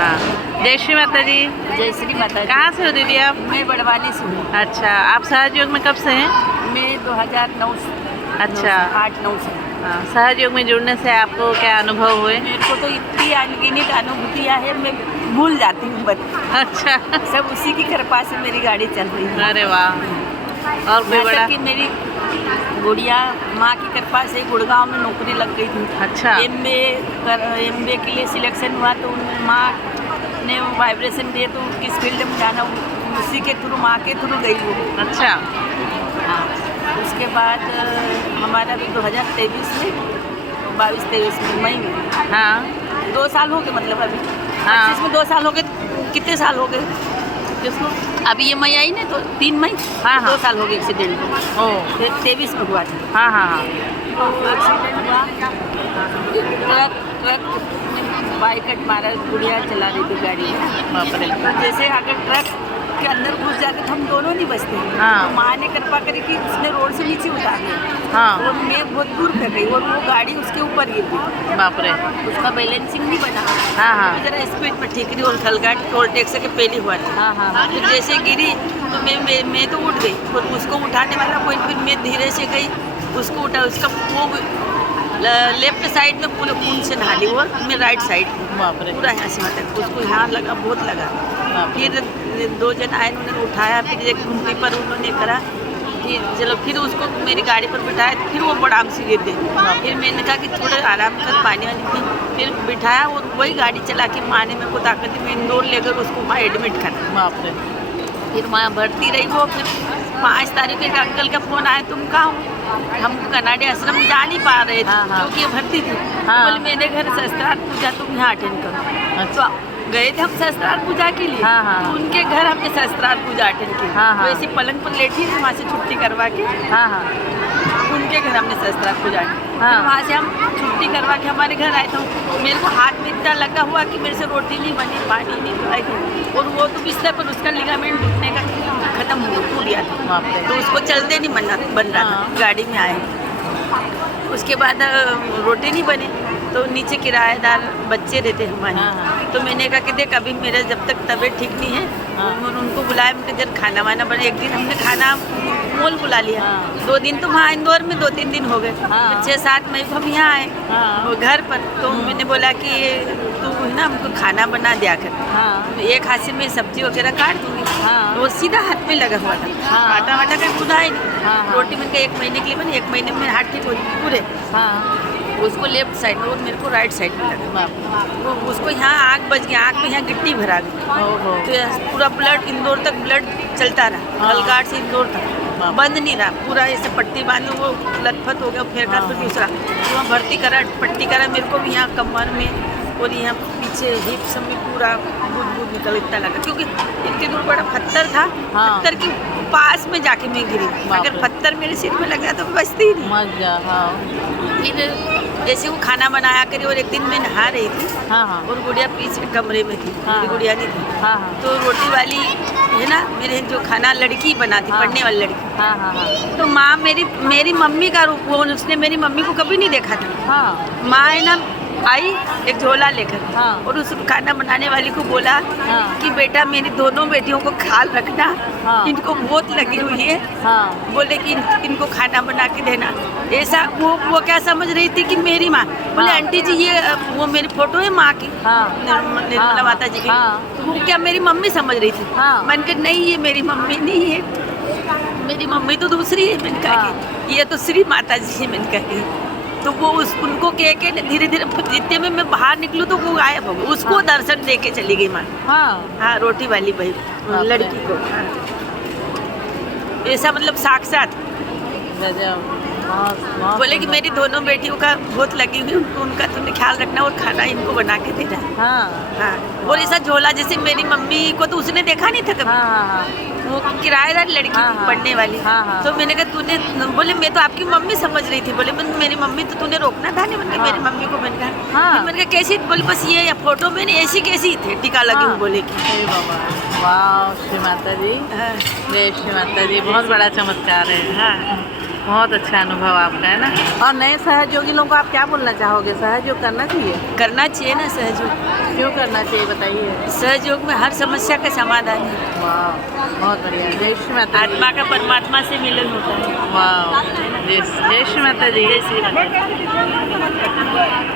हाँ। जय श्री माता जी। जय श्री माता जी। कहाँ से हो दीदी आप? मैं बड़वानी से हूँ। अच्छा, आप सहयोग में कब से हैं? मैं 2009 से। अच्छा, 8-9 से। हाँ, सहयोग में जुड़ने से आपको क्या अनुभव हुए? मेरे को तो इतनी अनगिनत अनुभूतियाँ है, मैं भूल जाती हूँ बस। अच्छा, सब उसी की कृपा से मेरी गाड़ी चल रही है। अरे वाह। और कोई बड़ा? कि मेरी गुड़िया माँ की कृपा से गुड़गांव में नौकरी लग गई थी। अच्छा। MBA के लिए सिलेक्शन हुआ तो उनमें माँ ने वाइब्रेशन दिए तो किस फील्ड में जाना, उसी के थ्रू, माँ के थ्रू गई वो। अच्छा। हाँ, उसके बाद हमारा भी 2023 में 22-23 में मई में। हाँ। 2 साल हो गए, मतलब अभी 25 में 2 साल हो गए। कितने साल हो गए जिसको? अभी ये मई आई ना तो 3 मई। हाँ, 2 साल हो गए एक्सीडेंट को। ओह। 23 में हुआ था। हाँ हाँ हाँ। तो एक्सीडेंट हुआ, ट्रक बाइक कट मारा, गुड़िया चला रही थी गाड़ी में। बाप रे। जैसे अगर ट्रक के अंदर घुस जाते तो हम दोनों नहीं बचते। हाँ। तो माँ ने कृपा करी कि उसने रोड से नीचे उतार दिया। हाँ। और मैं बहुत दूर पे गई और वो गाड़ी उसके ऊपर गिर गई। बाप रे। उसका बैलेंसिंग नहीं बना। हाँ हाँ। तो जरा स्पीड में ठीक रही और खलगाट टोल टैक्स के पहले हुआ था। हाँ हाँ हाँ। फिर जैसे गिरी तो मैं तो उठ गई और उसको उठाने वाला कोई, फिर मैं धीरे से गई उसको उठा। उसका वो लेफ्ट साइड में पूरे खून से नहा ली और मैं राइट साइड पूरा यहाँ से तक उसको यहाँ लगा, बहुत लगा। फिर 2 जन आए, उन्होंने उठाया, फिर एक घूमती पर उन्होंने करा कि चलो, फिर उसको मेरी गाड़ी पर बिठाया तो फिर वो बड़ाम से गिर गई। फिर मैंने कहा कि थोड़ा आराम कर, पानी वानी पी। फिर बिठाया और वही गाड़ी चला के माँ ने मेरे को ताकत दी, मैं इंदौर लेकर उसको वहाँ एडमिट करा। बाप रे। फिर वहाँ भर्ती रही वो। फिर 5 तारीख के अंकल का फ़ोन आया, तुम कहाँ हो? हम कनाडे आश्रम जा नहीं पा रहे थे क्योंकि ये भर्ती थी। हाँ। बोले मेरे घर सहस्त्रार्थ पूजा, तुम यहाँ अटेंड करो। अच्छा। तो गए थे हम सहस्त्रार्थ पूजा के लिए। हाँ, हाँ। तो उनके घर हमने सहस्त्रार्थ पूजा अटेंड की। हाँ, हाँ। वैसे पलंग पर लेटी थी, वहाँ से छुट्टी करवा के हाँ हाँ। उनके घर हमने सहस्त्रार्थ पूजा की। हाँ। फिर वहाँ से हम छुट्टी करवा के हमारे घर आए। तो मेरे को हाथ में इतना लगा हुआ कि मेरे से रोटी नहीं बनी, पानी नहीं पिलाई। और वो तो बिस्तर पर उसका लिगामेंट टूटने का खत्म हो गया था। तो उसको चलते नहीं बन रहा था। गाड़ी में आए, उसके बाद रोटी नहीं बनी तो नीचे किराएदार बच्चे रहते हमारे। तो मैंने कहा कि देख, अभी मेरा जब तक तबीयत ठीक नहीं है, उनको बुलाया, मैंने जब खाना वाना बने। एक दिन हमने खाना मोल बुला लिया। 2 दिन तो वहाँ इंदौर में 2-3 दिन हो गए। 6-7 मई को हम यहाँ आए वो घर पर। तो मैंने बोला कि तू ना हमको खाना बना दिया कर। एक हाथ से मैं सब्जी वगैरह काट दूँगी। वो सीधा हाथ में लगा हुआ था, आटा वाटा का खुदा है नहीं। रोटी मैंने 1 महीने के लिए बनी, 1 महीने में हाथ ठीक हो पूरे। उसको लेफ्ट साइड में और मेरे को राइट साइड में लगा। वो उसको यहाँ आग बच गई, आग में यहाँ गिट्टी भरा गई। तो पूरा ब्लड इंदौर तक ब्लड चलता रहा, खलगाट से इंदौर तक बंद नहीं रहा। पूरा ऐसे पट्टी बांधे, वो लथपथ हो गया। फिर का फिर दूसरा तो वहाँ भर्ती करा, पट्टी करा। मेरे को भी यहाँ कमर में और यहाँ पीछे हिप्स में पूरा बुद निकल इतना लगा, क्योंकि इतनी दूर बड़ा पत्थर था। पत्थर के पास में जाके मैं गिरी। अगर पत्थर मेरे सिर में लग गया तो बचती ही नहीं। फिर जैसे वो खाना बनाया करी और एक दिन मैं नहा रही थी। और गुड़िया पीछे कमरे में थी, मेरी गुड़िया नहीं थी। तो रोटी वाली है ना, मेरे जो खाना लड़की बनाती, पढ़ने वाली लड़की। तो माँ मेरी मम्मी का रूप, वो उसने मेरी मम्मी को कभी नहीं देखा था। माँ है ना आई एक झोला लेकर और उस खाना बनाने वाली को बोला कि बेटा मेरी दोनों बेटियों को ख्याल रखना, इनको बहुत लगी हुई है। बोले कि इनको खाना बना के देना। ऐसा वो क्या समझ रही थी कि मेरी माँ। बोले आंटी जी ये वो मेरी फोटो है माँ की, निर्मला माता जी की। तो वो क्या मेरी मम्मी समझ रही थी। मैंने कहा नहीं, ये मेरी मम्मी नहीं है, मेरी मम्मी तो दूसरी है। मैंने कहा कि ये तो श्री माता जी है। मैंने कहा तो वो उनको कह के धीरे धीरे जितने में मैं बाहर निकलूँ तो वो गायब हो गई। उसको दर्शन दे के चली गई माँ। हाँ, रोटी वाली भाई लड़की को। ऐसा मतलब साक्षात बोले कि मेरी दोनों बेटियों का बहुत लगी हुई, उनका तुमने ख्याल रखना और खाना इनको बना के देना। हाँ। और ऐसा झोला, जैसे मेरी मम्मी को तो उसने देखा नहीं था कभी। वो किराएदार लड़की थी, पढ़ने वाली। तो मैंने कहा तूने, बोले मैं तो आपकी मम्मी समझ रही थी। बोले मेरी मम्मी तो तूने रोकना था नहीं। मैंने कहा मेरी मम्मी को। मैंने कहा मैंने कहा कैसी? बोले बस ये फोटो में ऐसी कैसी थे, टीका लगी हुई। बोले कि वाह श्री माता जी, जय श्री माता जी, बहुत बड़ा चमत्कार है। बहुत अच्छा अनुभव आपका है ना। और नए सहयोगी लोगों को आप क्या बोलना चाहोगे? सहयोग करना चाहिए? करना चाहिए ना सहयोग। क्यों करना चाहिए बताइए? सहयोग में हर समस्या का समाधान है। वाह, बहुत बढ़िया। जय श्री माता दी। आत्मा का परमात्मा से मिलन होता है। वाह, जय श्री माता दी। जय श्री माता दी।